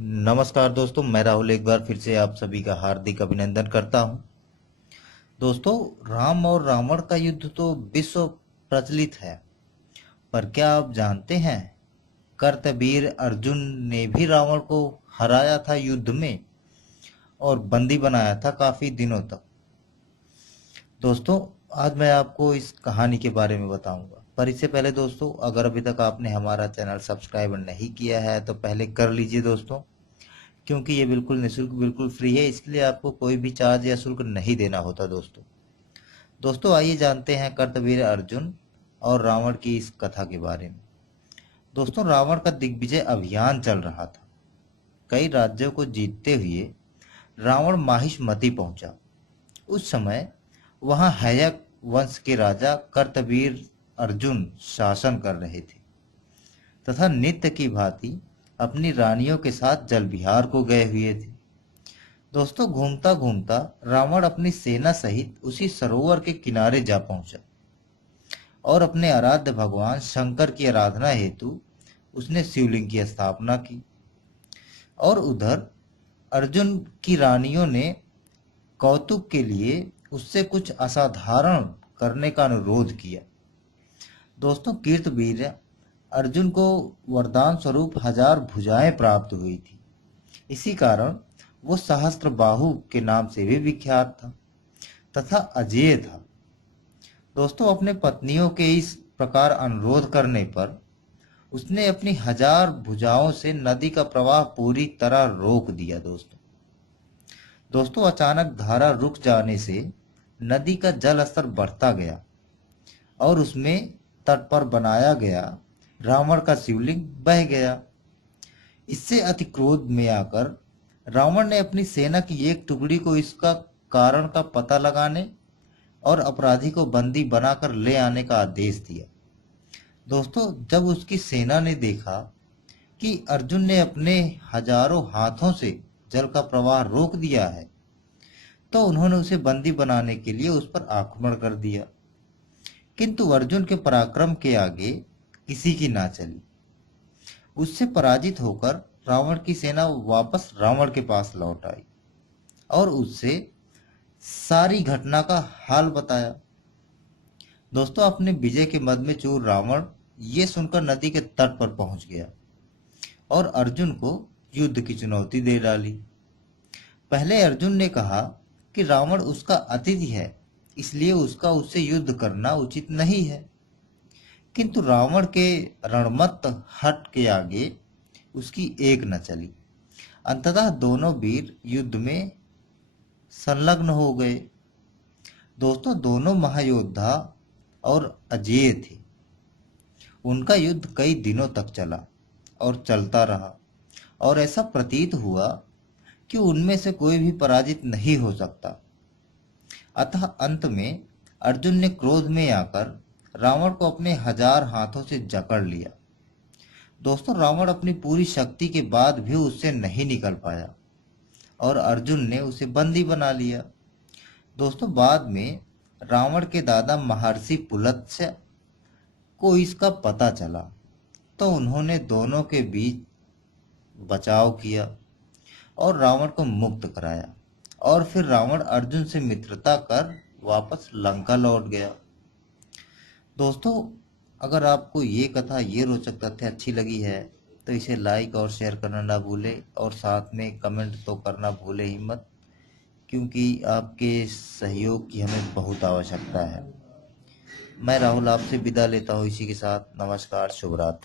नमस्कार दोस्तों, मैं राहुल एक बार फिर से आप सभी का हार्दिक अभिनंदन करता हूं। दोस्तों, राम और रावण का युद्ध तो विश्व प्रचलित है, पर क्या आप जानते हैं कर्तवीर अर्जुन ने भी रावण को हराया था युद्ध में और बंदी बनाया था काफी दिनों तक। दोस्तों, आज मैं आपको इस कहानी के बारे में बताऊंगा, पर इससे पहले दोस्तों, अगर अभी तक आपने हमारा चैनल सब्सक्राइब नहीं किया है तो पहले कर लीजिए दोस्तों, क्योंकि ये बिल्कुल निःशुल्क, बिल्कुल फ्री है। इसके लिए आपको कोई भी चार्ज या शुल्क नहीं देना होता दोस्तों। दोस्तों, आइए जानते हैं कर्तवीर अर्जुन और रावण की इस कथा के बारे में। दोस्तों, रावण का दिग्विजय अभियान चल रहा था। कई राज्यों को जीतते हुए रावण माहिष्मति पहुंचा। उस समय वहां हैयक वंश के राजा कर्तवीर अर्जुन शासन कर रहे थे तथा नित्य की भांति अपनी रानियों के साथ जल विहार को गए हुए थे। दोस्तों, घूमता घूमता रावण अपनी सेना सहित उसी सरोवर के किनारे जा पहुंचा और अपने आराध्य भगवान शंकर की आराधना हेतु उसने शिवलिंग की स्थापना की। और उधर अर्जुन की रानियों ने कौतुक के लिए उससे कुछ असाधारण करने का अनुरोध किया। दोस्तों, कीर्तवीर अर्जुन को वरदान स्वरूप 1000 भुजाएं प्राप्त हुई थी। इसी कारण वो सहस्त्र बाहु के नाम से भी विख्यात था तथा अजेय था। दोस्तों, अपने पत्नियों के इस प्रकार अनुरोध करने पर उसने अपनी 1000 भुजाओं से नदी का प्रवाह पूरी तरह रोक दिया। दोस्तों, अचानक धारा रुक जाने से नदी का जल स्तर बढ़ता गया और उसमें तट पर बनाया गया रावण का शिवलिंग बह गया। इससे अति क्रोध में आकर रावण ने अपनी सेना की एक टुकड़ी को इसका कारण का पता लगाने और अपराधी को बंदी बनाकर ले आने का आदेश दिया। दोस्तों, जब उसकी सेना ने देखा कि अर्जुन ने अपने हजारों हाथों से जल का प्रवाह रोक दिया है, तो उन्होंने उसे बंदी बनाने के लिए उस पर आक्रमण कर दिया। किंतु अर्जुन के पराक्रम के आगे किसी की ना चली। उससे पराजित होकर रावण की सेना वापस रावण के पास लौट आई और उससे सारी घटना का हाल बताया। दोस्तों, अपने विजय के मद में चूर रावण ये सुनकर नदी के तट पर पहुंच गया और अर्जुन को युद्ध की चुनौती दे डाली। पहले अर्जुन ने कहा कि रावण उसका अतिथि है, इसलिए उससे युद्ध करना उचित नहीं है। किंतु रावण के रणमत्त हट के आगे उसकी एक न चली। अंततः दोनों वीर युद्ध में संलग्न हो गए। दोस्तों, दोनों महायोद्धा और अजेय थे। उनका युद्ध कई दिनों तक चला और चलता रहा और ऐसा प्रतीत हुआ कि उनमें से कोई भी पराजित नहीं हो सकता। अतः अंत में अर्जुन ने क्रोध में आकर रावण को अपने 1000 हाथों से जकड़ लिया। दोस्तों, रावण अपनी पूरी शक्ति के बाद भी उससे नहीं निकल पाया और अर्जुन ने उसे बंदी बना लिया। दोस्तों, बाद में रावण के दादा महर्षि पुलत्स्य को इसका पता चला, तो उन्होंने दोनों के बीच बचाव किया और रावण को मुक्त कराया और फिर रावण अर्जुन से मित्रता कर वापस लंका लौट गया। दोस्तों, अगर आपको ये कथा, ये रोचक तथ्य अच्छी लगी है तो इसे लाइक और शेयर करना ना भूलें और साथ में कमेंट तो करना भूले ही मत, क्योंकि आपके सहयोग की हमें बहुत आवश्यकता है। मैं राहुल आपसे विदा लेता हूँ इसी के साथ। नमस्कार, शुभ रात्रि।